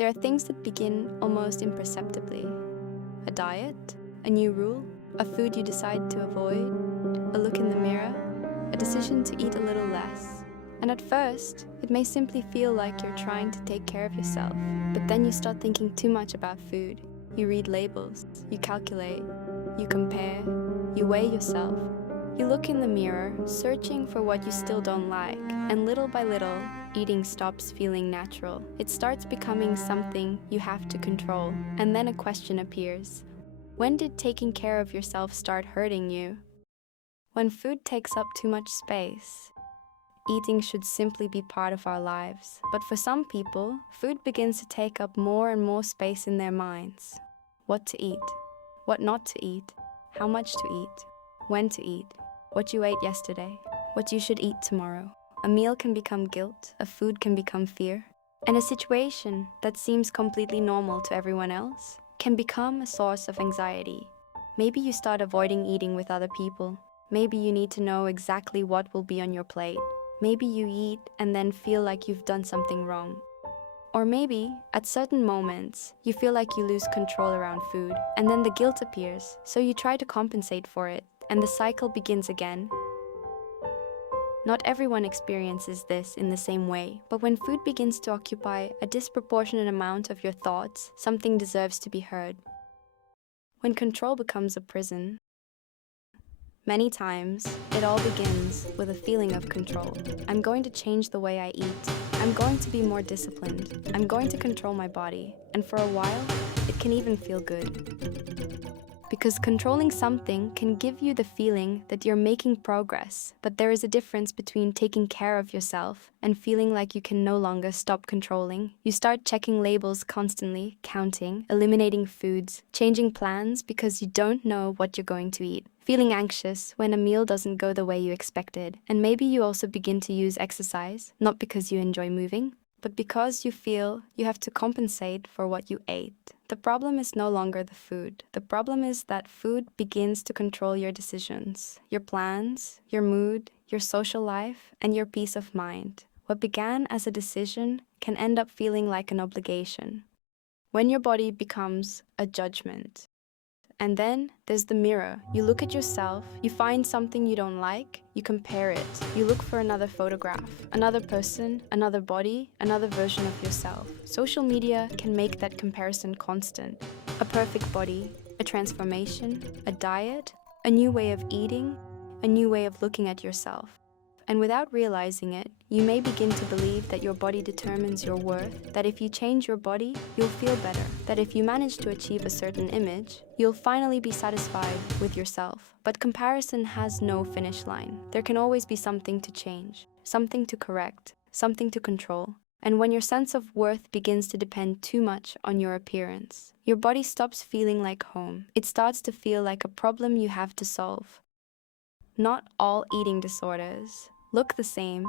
There are things that begin almost imperceptibly. A diet, a new rule, a food you decide to avoid, a look in the mirror, a decision to eat a little less. And at first, it may simply feel like you're trying to take care of yourself, but then you start thinking too much about food. You read labels, you calculate, you compare, you weigh yourself. You look in the mirror, searching for what you still don't like, and little by little, eating stops feeling natural. It starts becoming something you have to control, and then a question appears. When did taking care of yourself start hurting you? When food takes up too much space. Eating should simply be part of our lives, but for some people, food begins to take up more and more space in their minds. What to eat, what not to eat, how much to eat, when to eat, what you ate yesterday, what you should eat tomorrow. A meal can become guilt, a food can become fear, and a situation that seems completely normal to everyone else can become a source of anxiety. Maybe you start avoiding eating with other people. Maybe you need to know exactly what will be on your plate. Maybe you eat and then feel like you've done something wrong. Or maybe, at certain moments, you feel like you lose control around food, and then the guilt appears, so you try to compensate for it, and the cycle begins again. Not everyone experiences this in the same way, but when food begins to occupy a disproportionate amount of your thoughts, something deserves to be heard. When control becomes a prison, many times, it all begins with a feeling of control. I'm going to change the way I eat. I'm going to be more disciplined. I'm going to control my body. And for a while, it can even feel good. Because controlling something can give you the feeling that you're making progress, but there is a difference between taking care of yourself and feeling like you can no longer stop controlling. You start checking labels constantly, counting, eliminating foods, changing plans because you don't know what you're going to eat, feeling anxious when a meal doesn't go the way you expected, and maybe you also begin to use exercise, not because you enjoy moving, but because you feel you have to compensate for what you ate. The problem is no longer the food. The problem is that food begins to control your decisions, your plans, your mood, your social life, and your peace of mind. What began as a decision can end up feeling like an obligation. When your body becomes a judgment. And then there's the mirror. You look at yourself, you find something you don't like, you compare it. You look for another photograph, another person, another body, another version of yourself. Social media can make that comparison constant. A perfect body, a transformation, a diet, a new way of eating, a new way of looking at yourself. And without realizing it, you may begin to believe that your body determines your worth, that if you change your body, you'll feel better, that if you manage to achieve a certain image, you'll finally be satisfied with yourself. But comparison has no finish line. There can always be something to change, something to correct, something to control. And when your sense of worth begins to depend too much on your appearance, your body stops feeling like home. It starts to feel like a problem you have to solve. Not all eating disorders look the same,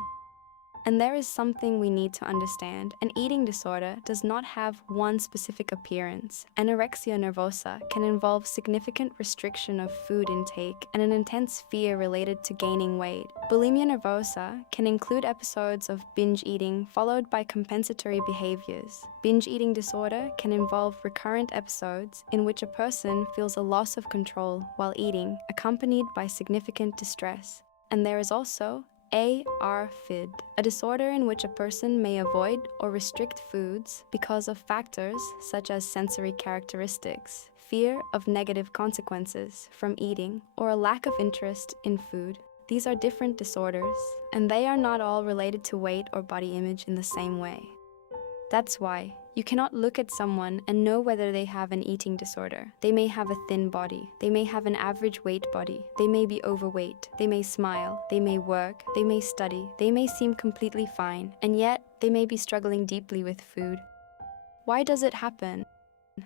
and there is something we need to understand. An eating disorder does not have one specific appearance. Anorexia nervosa can involve significant restriction of food intake and an intense fear related to gaining weight. Bulimia nervosa can include episodes of binge eating followed by compensatory behaviors. Binge eating disorder can involve recurrent episodes in which a person feels a loss of control while eating, accompanied by significant distress. And there is also ARFID, a disorder in which a person may avoid or restrict foods because of factors such as sensory characteristics, fear of negative consequences from eating, or a lack of interest in food. These are different disorders, and they are not all related to weight or body image in the same way. That's why you cannot look at someone and know whether they have an eating disorder. They may have a thin body. They may have an average weight body. They may be overweight. They may smile. They may work. They may study. They may seem completely fine, and yet they may be struggling deeply with food. Why does it happen?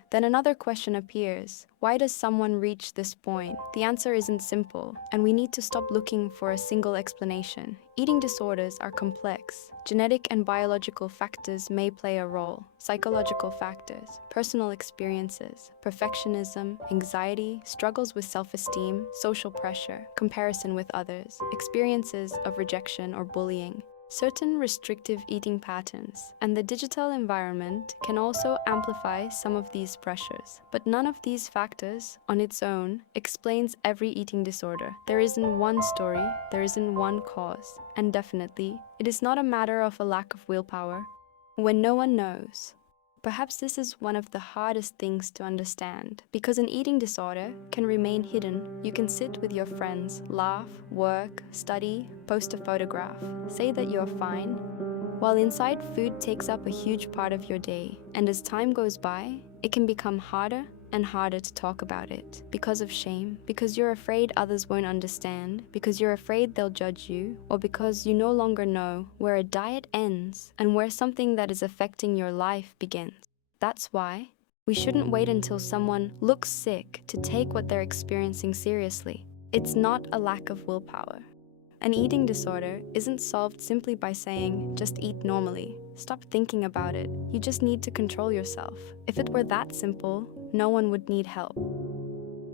Then another question appears. Why does someone reach this point? The answer isn't simple, and we need to stop looking for a single explanation. Eating disorders are complex. Genetic and biological factors may play a role. Psychological factors, personal experiences, perfectionism, anxiety, struggles with self-esteem, social pressure, comparison with others, experiences of rejection or bullying. certain restrictive eating patterns, and the digital environment can also amplify some of these pressures. But none of these factors on its own explains every eating disorder. There isn't one story, there isn't one cause, and definitely, it is not a matter of a lack of willpower. When no one knows, perhaps this is one of the hardest things to understand, because an eating disorder can remain hidden. You can sit with your friends, laugh, work, study, post a photograph, say that you're fine, while inside food takes up a huge part of your day. And as time goes by, it can become harder and harder to talk about it because of shame, because you're afraid others won't understand, because you're afraid they'll judge you, or because you no longer know where a diet ends and where something that is affecting your life begins. That's why we shouldn't wait until someone looks sick to take what they're experiencing seriously. It's not a lack of willpower. An eating disorder isn't solved simply by saying, just eat normally. Stop thinking about it. You just need to control yourself. If it were that simple, no one would need help.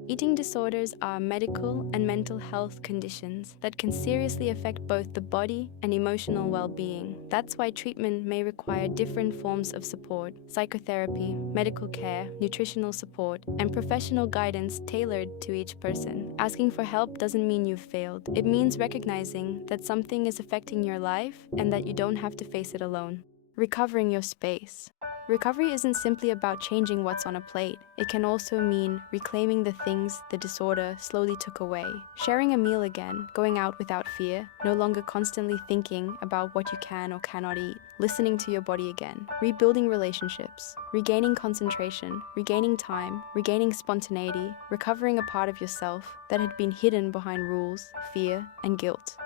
Eating disorders are medical and mental health conditions that can seriously affect both the body and emotional well-being. That's why treatment may require different forms of support: psychotherapy, medical care, nutritional support, and professional guidance tailored to each person. Asking for help doesn't mean you've failed. It means recognizing that something is affecting your life and that you don't have to face it alone. Recovering your space. Recovery isn't simply about changing what's on a plate. It can also mean reclaiming the things the disorder slowly took away. Sharing a meal again, going out without fear, no longer constantly thinking about what you can or cannot eat. Listening to your body again. Rebuilding relationships. Regaining concentration. Regaining time. Regaining spontaneity. Recovering a part of yourself that had been hidden behind rules, fear, and guilt.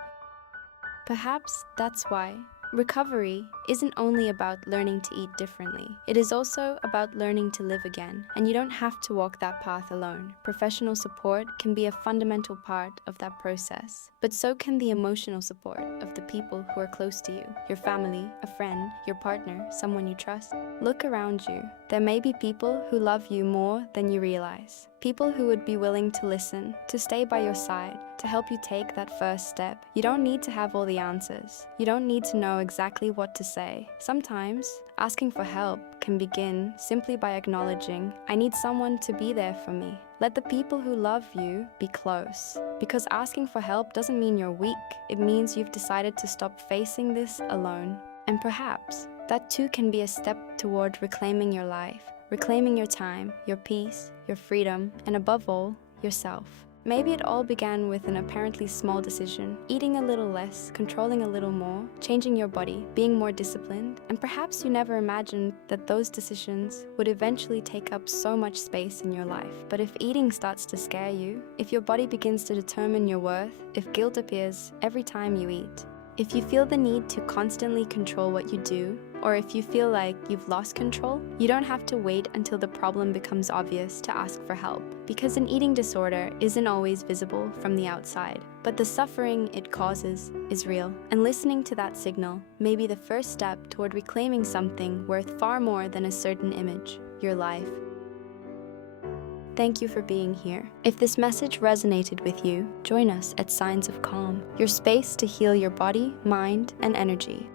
Perhaps that's why recovery isn't only about learning to eat differently. It is also about learning to live again, and you don't have to walk that path alone. Professional support can be a fundamental part of that process, but so can the emotional support of the people who are close to you, your family, a friend, your partner, someone you trust. Look around you. There may be people who love you more than you realize. People who would be willing to listen, to stay by your side, to help you take that first step. You don't need to have all the answers. You don't need to know exactly what to say. Sometimes, asking for help can begin simply by acknowledging, I need someone to be there for me. Let the people who love you be close. Because asking for help doesn't mean you're weak. It means you've decided to stop facing this alone. And perhaps that too can be a step toward reclaiming your life. Reclaiming your time, your peace, your freedom, and above all, yourself. Maybe it all began with an apparently small decision: eating a little less, controlling a little more, changing your body, being more disciplined, and perhaps you never imagined that those decisions would eventually take up so much space in your life. But if eating starts to scare you, if your body begins to determine your worth, if guilt appears every time you eat, if you feel the need to constantly control what you do, or if you feel like you've lost control, you don't have to wait until the problem becomes obvious to ask for help. Because an eating disorder isn't always visible from the outside, but the suffering it causes is real. And listening to that signal may be the first step toward reclaiming something worth far more than a certain image: your life. Thank you for being here. If this message resonated with you, join us at Signs of Calm, your space to heal your body, mind, and energy.